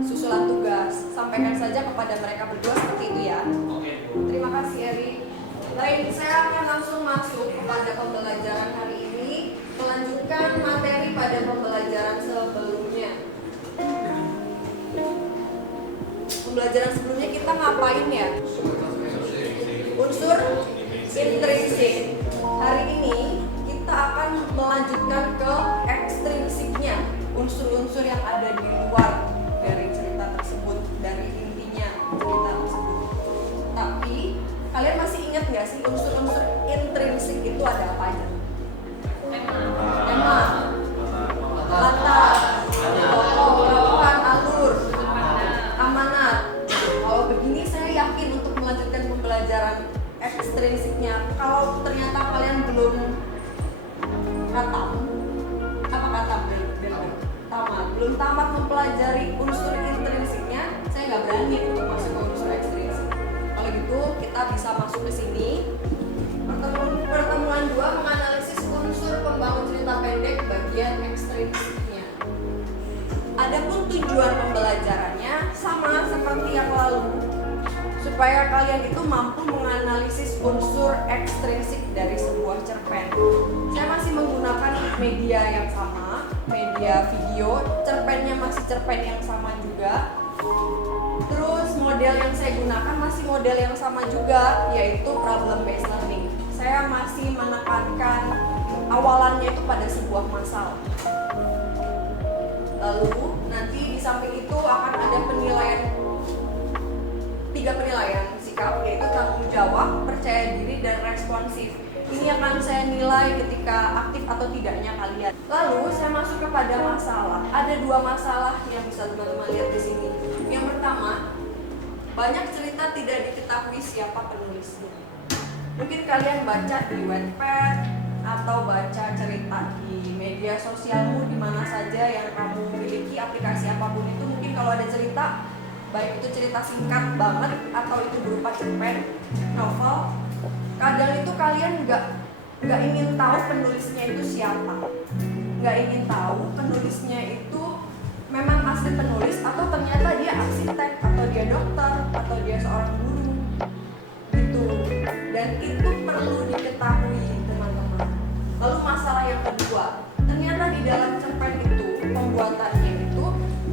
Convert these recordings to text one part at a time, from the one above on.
susulan tugas. Sampaikan saja kepada mereka berdua seperti itu ya. Oke. Terima kasih Eri. Baik, saya akan langsung masuk kepada pembelajaran hari ini, melanjutkan materi pada pembelajaran sebelumnya. Pembelajaran sebelumnya kita ngapain ya? Unsur intrinsik. Hari ini kita akan melanjutkan ke ekstrinsiknya, unsur-unsur yang ada di luar dari cerita tersebut, dari intinya cerita tersebut. Tapi kalian masih ingat nggak sih unsur-unsur intrinsik itu ada apa aja? Tema, latar, tokoh, lakukan, alur, amanat. Kalau begini saya yakin untuk melanjutkan pembelajaran ekstrinsiknya. Kalau ternyata kalian belum katam, apa kata belum tamat mempelajari unsur intrinsiknya, saya nggak berani untuk masuk ke unsur ekstrinsik. Kalau gitu kita bisa masuk ke sini. Pertemuan 2 menganalisis unsur pembangun cerita pendek bagian ekstrinsiknya. Adapun tujuan pembelajarannya sama seperti yang lalu, supaya kalian itu mampu menganalisis unsur ekstrinsik dari sebuah cerpen. Saya masih menggunakan media yang sama, media video, cerpennya masih cerpen yang sama juga. Terus model yang saya gunakan masih model yang sama juga, yaitu problem based learning. Saya masih menekankan awalannya itu pada sebuah masalah. Lalu nanti di samping itu akan ada penilaian, 3 penilaian sikap, yaitu tanggung jawab, percaya diri, dan responsif. Ini akan saya nilai ketika aktif atau tidaknya kalian. Lalu saya masuk kepada masalah. Ada 2 masalah yang bisa teman-teman lihat di sini. Yang pertama, banyak cerita tidak diketahui siapa penulisnya. Mungkin kalian baca di Wattpad atau baca cerita di media sosialmu di mana saja yang kamu miliki, aplikasi apapun itu. Mungkin kalau ada cerita, baik itu cerita singkat banget atau itu berupa cerpen, novel, kadang itu kalian nggak ingin tahu penulisnya itu siapa, nggak ingin tahu penulisnya itu memang asli penulis atau ternyata dia arsitek atau dia dokter atau dia seorang guru gitu. Dan itu perlu diketahui teman-teman. Lalu masalah yang kedua, ternyata di dalam cerpen itu pembuatannya itu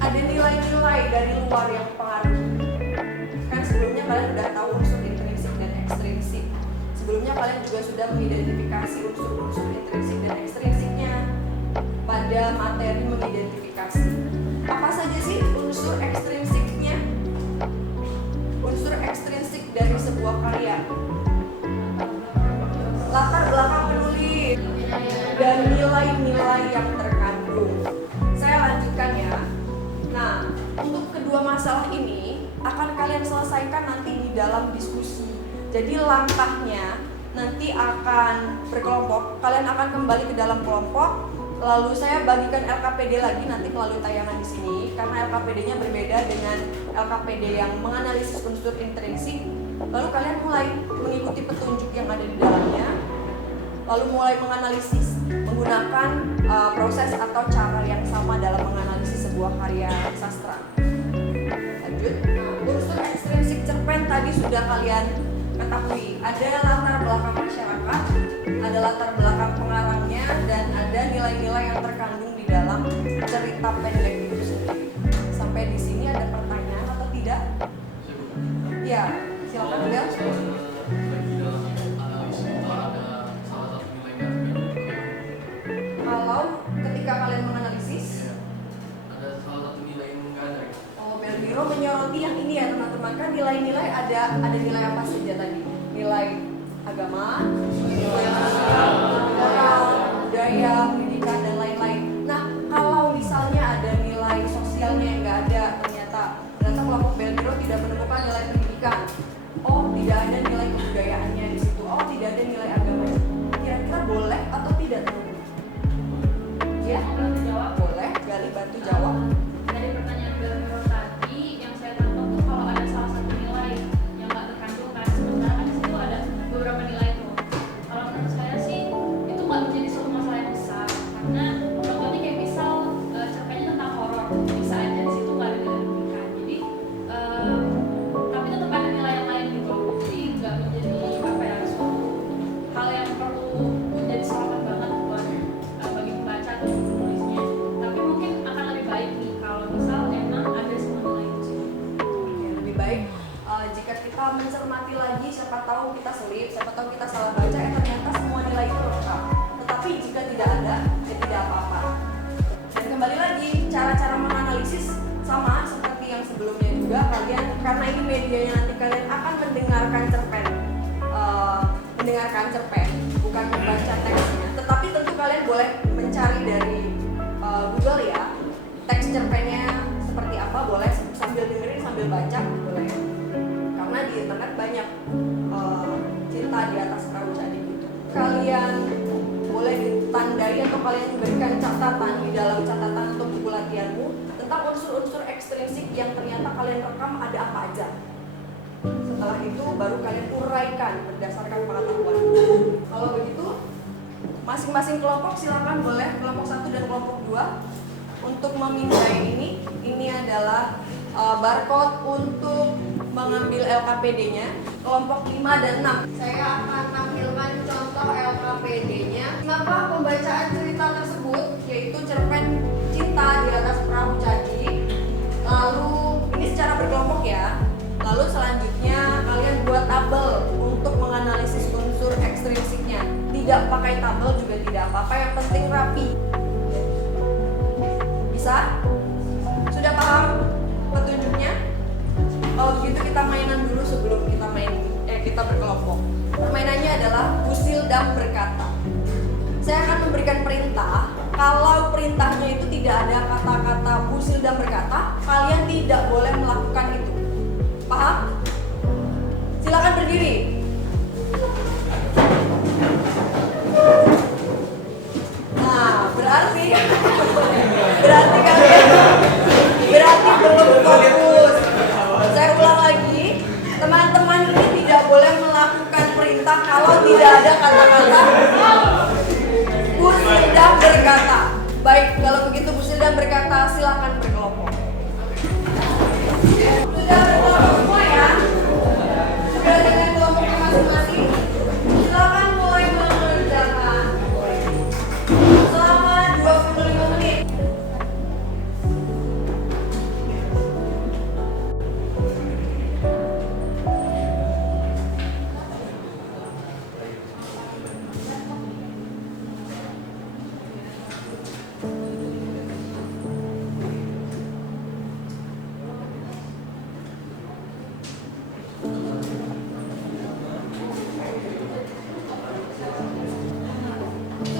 ada nilai-nilai dari luar yang pengaruh. Kan sebelumnya kalian udah tahu unsur intrinsik dan ekstrinsik. Sebelumnya kalian juga sudah mengidentifikasi unsur-unsur intrinsik dan ekstrinsiknya pada materi mengidentifikasi. Apa saja sih unsur ekstrinsiknya? Unsur ekstrinsik dari sebuah karya: latar belakang penulis dan nilai-nilai yang terkandung. Saya lanjutkan ya. Nah, untuk kedua masalah ini akan kalian selesaikan nanti di dalam diskusi. Jadi langkahnya nanti akan berkelompok. Kalian akan kembali ke dalam kelompok. Lalu saya bagikan LKPD lagi nanti melalui tayangan di sini, karena LKPD-nya berbeda dengan LKPD yang menganalisis unsur intrinsik. Lalu kalian mulai mengikuti petunjuk yang ada di dalamnya. Lalu mulai menganalisis menggunakan proses atau cara yang sama dalam menganalisis sebuah karya sastra. Lanjut. Unsur ekstrinsik cerpen tadi sudah kalian ketahui. Ada latar belakang masyarakat, ada latar belakang pengarangnya, dan ada nilai-nilai yang terkandung di dalam cerita pendek itu sendiri. Sampai di sini ada pertanyaan atau tidak? Ya, silakan Bel. Kalau ketika kalian menganalisis, ada salah satu nilai yang enggak ada. oh, Belbiro menyoroti yang ini ya teman-teman. Kan nilai-nilai ada nilai apa saja tadi? Nilai agama, nilai sosial, moral, budaya, pendidikan, dan lain-lain. Nah, kalau misalnya ada nilai sosialnya yang nggak ada, ternyata kelompok Belbiro tidak menemukan nilai pendidikan. Oh, tidak ada nilai kebudayaannya di situ. Oh, tidak ada nilai agamanya. Kira-kira boleh atau tidak? Ya, Jawab. boleh. Gali bantu jawab. Dari pertanyaan Belmiro tadi, yang saya tangkap tuh kalau ada salah satu nilai yang nggak terkandung kan, sementara kan di situ ada beberapa nilai tuh. Kalau menurut saya sih itu nggak menjadi suatu masalah yang besar. medianya nanti kalian akan mendengarkan cerpen, bukan membaca teksnya. Tetapi tentu kalian boleh mencari dari Google ya, teks cerpennya seperti apa, boleh sambil dengerin sambil baca boleh. Karena di internet banyak cinta di atas perahu jadi gitu. Kalian boleh ditandai atau kalian berikan catatan di dalam catatan atau buku latihanmu tentang unsur-unsur ekstrinsik yang ternyata kalian rekam ada apa aja. Setelah itu baru kalian uraikan berdasarkan pengetahuan. Kalau begitu, masing-masing kelompok silakan boleh kelompok 1 dan kelompok 2 untuk memindai ini. Ini adalah barcode untuk mengambil LKPD-nya. Kelompok 5 dan 6. Saya akan tampilkan contoh LKPD-nya. Kenapa pembacaan cerita tersebut, yaitu cerpen Cinta di Atas Perahu Jadi. Lalu ini secara berkelompok ya. Lalu selanjutnya kalian buat tabel untuk menganalisis unsur ekstrinsiknya. Tidak pakai tabel juga tidak apa-apa, yang penting rapi. Bisa? Sudah paham petunjuknya? Kalau begitu kita mainan dulu sebelum kita berkelompok. Permainannya adalah Busil dan Berkata. Saya akan memberikan perintah. Kalau perintahnya itu tidak ada kata-kata Busil dan Berkata, kalian tidak boleh melakukan itu. Paham? Silakan berdiri. Nah, berarti kalian belum fokus. Saya ulang lagi, teman-teman ini tidak boleh melakukan perintah kalau tidak ada kata-kata Busil dan Berkata. Baik, kalau begitu Busil dan Berkata silakan berkelompok. Sudah berkelompok semua ya? Sudah dengan kelompoknya masing-masing? Silakan mulai mengerjakan selama 25 menit.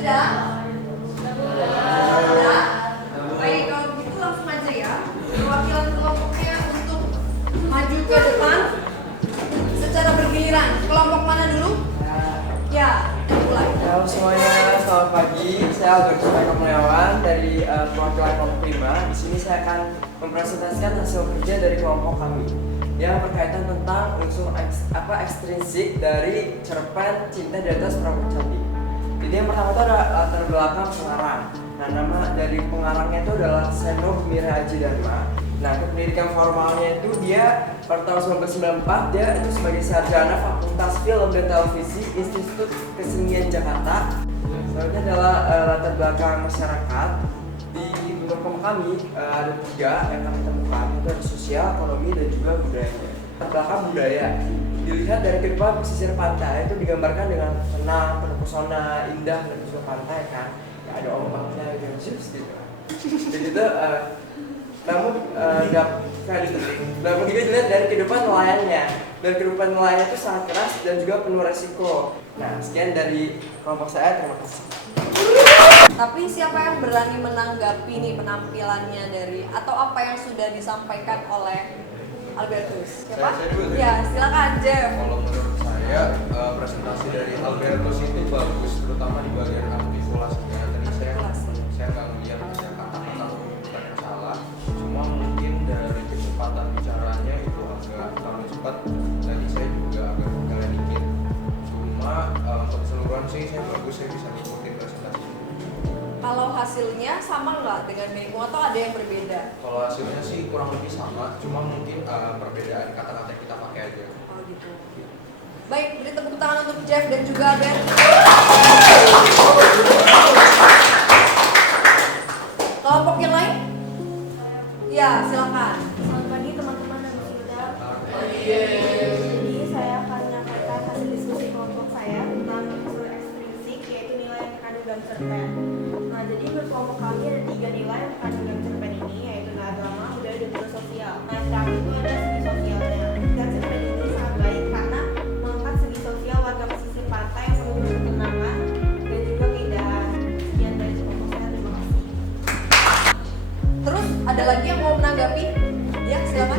Sudah? Sudah? Baik, kalau begitu langsung aja ya. Perwakilan kelompoknya untuk maju ke depan secara bergiliran. Kelompok mana dulu? Ya, mulai. Halo semuanya, selamat pagi. Saya Albertus Mekamuliawan dari perwakilan kelompok 5. Di sini saya akan mempresentasikan hasil kerja dari kelompok kami yang berkaitan tentang unsur ekstrinsik dari cerpen Cinta di Atas Perahu Candi. Jadi yang pertama itu ada latar belakang pengarang. Nah, nama dari pengarangnya itu adalah Seno Mira Aji Dharma. Nah, pendidikan formalnya itu dia pada tahun 1994 dia itu sebagai sarjana Fakultas Film dan Televisi Institut Kesenian Jakarta. Selanjutnya adalah latar belakang masyarakat. Di kelompok kami ada 3 yang kami temukan, itu ada sosial, ekonomi, dan juga budayanya. Latar belakang budaya dilihat dari kehidupan pesisir pantai itu digambarkan dengan tenang, penuh pesona, indah dan juga pantai kan. Ya, ada ombaknya gitu, jadi itu namun juga dilihat dari kehidupan nelayannya. Dan kehidupan nelayan itu sangat keras dan juga penuh resiko. Nah, sekian dari kelompok saya, terima kasih. Tapi siapa yang berani menanggapi nih penampilannya dari atau apa yang sudah disampaikan oleh Albertus? Siapa? Saya dulu. Ya, silakan Jeff. Kalau menurut saya presentasi dari Albertus itu bagus, terutama di bagian artikulasinya. Tadi saya nggak melihat ada kata-kata bukan yang salah, cuma mungkin dari kecepatan bicaranya itu agak terlalu cepat. Tadi saya juga agak ketinggalan dikit. Cuma untuk keseluruhan sih saya bagus, saya bisa ngikutin presentasi. Kalau hasilnya sama nggak dengan Meiku atau ada yang berbeda? Kalau hasilnya sih kurang lebih sama, cuma mungkin perbedaan kata-kata yang kita pakai aja. Oh gitu. Baik, beri tepuk tangan untuk Jeff dan juga Ben. Kelompok yang lain? Ya, silakan. Selamat pagi teman-teman dan saudara. Jadi saya akan menyampaikan hasil diskusi kelompok saya tentang unsur ekstrinsik, yaitu nilai yang terkandung dalam cerpen. Nah, jadi menurut kelompok kami ada 3 nilai yang terkandung dalam cerpen ini, yaitu nilai agama, budaya, dan juga sosial. Nah, yang terakhir itu ada segi sosialnya. Dan cerpen Ada lagi yang mau menanggapi? Ya, silakan.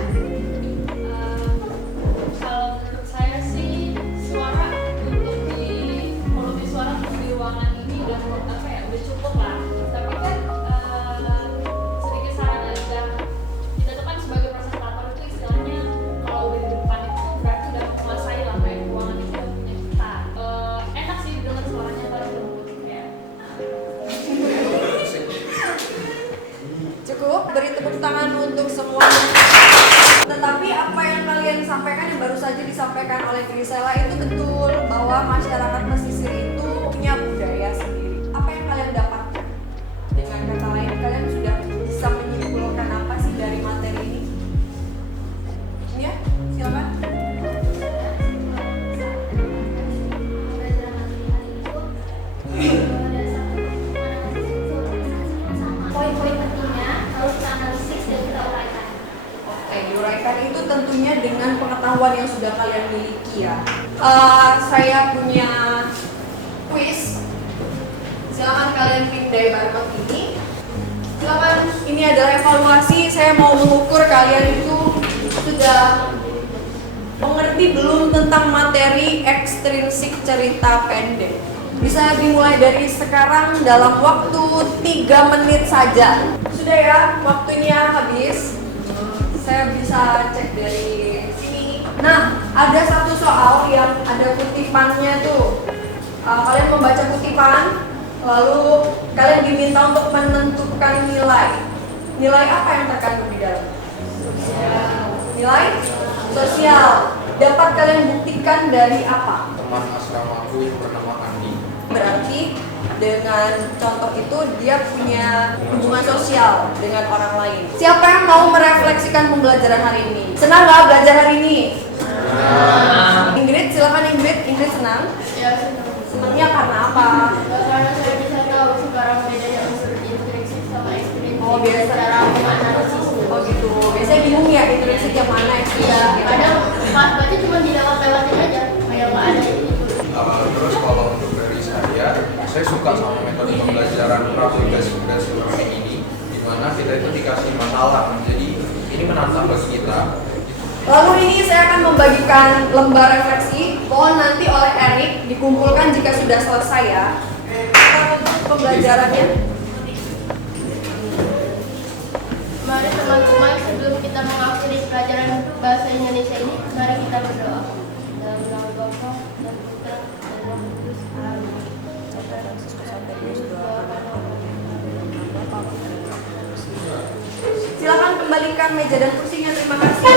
Kalau menurut saya sih suara untuk di volume suara untuk di ruangan ini udah apa ya, udah cukup lah. Tapi kan sedikit saran aja, kita tuh kan sebagai presentator itu istilahnya kalau udah di depan itu berarti udah menguasai lah kayak ruangan itu udah punya kita. Enak sih dengar suaranya kalau lembut kayak. Cukup, beri tepuk tangan untuk semua. Tetapi apa yang kalian sampaikan yang baru saja disampaikan oleh Grisela itu betul bahwa masyarakat pesisir itu punya budaya sendiri. Apa yang kalian dapatkan? Dengan kata lain, kalian sudah bisa menyimpulkan apa sih dari materi ini? Ya, silakan. Poin-poin pentingnya harus kita analisis dan kita uraikan. Oke, diuraikan itu tentunya dengan pengetahuan yang sudah kalian miliki ya. Saya punya quiz. Silakan kalian pindai barcode ini. Silakan, ini adalah evaluasi. Saya mau mengukur kalian itu sudah mengerti belum tentang materi ekstrinsik cerita pendek. Bisa dimulai dari sekarang dalam waktu 3 menit saja. Sudah ya, waktunya habis. Saya bisa cek dari sini. Nah, ada satu soal yang ada kutipannya tuh. Kalian membaca kutipan, lalu kalian diminta untuk menentukan nilai. Nilai apa yang terkandung di dalam? Nilai sosial. Dapat kalian buktikan dari apa? Teman asramaku yang bernama Andi. Berarti dengan contoh itu dia punya hubungan sosial dengan orang lain. Siapa yang mau merefleksikan pembelajaran hari ini? Senang nggak belajar hari ini? Ingrid, silakan Ingrid. Ingrid senang? Ya, senang. Senangnya karena apa? Karena saya bisa tahu sekarang bedanya unsur intrinsik sama ekstrinsik. Oh, biasa. Cara menganalisis. Oh gitu. Biasanya bingung ya intrinsik yang mana ekstrinsik? Iya, gitu. kadang pas baca cuma dilewat-lewatin aja, kayak nggak ada itu. Terus kalau untuk dari saya suka sama metode pembelajaran praaplikasi seperti ini, di mana kita itu dikasih masalah, jadi ini menantang bagi kita. Lalu ini saya akan membagikan lembar refleksi. Mohon nanti oleh Erik dikumpulkan jika sudah selesai ya. Kita tutup pembelajarannya. Mari teman-teman, sebelum kita mengakhiri pelajaran bahasa Indonesia ini, mari kita berdoa. Dalam nama Bapa dan Putra dan Roh Kudus. Amin. Silakan kembalikan meja dan kursinya. Terima kasih.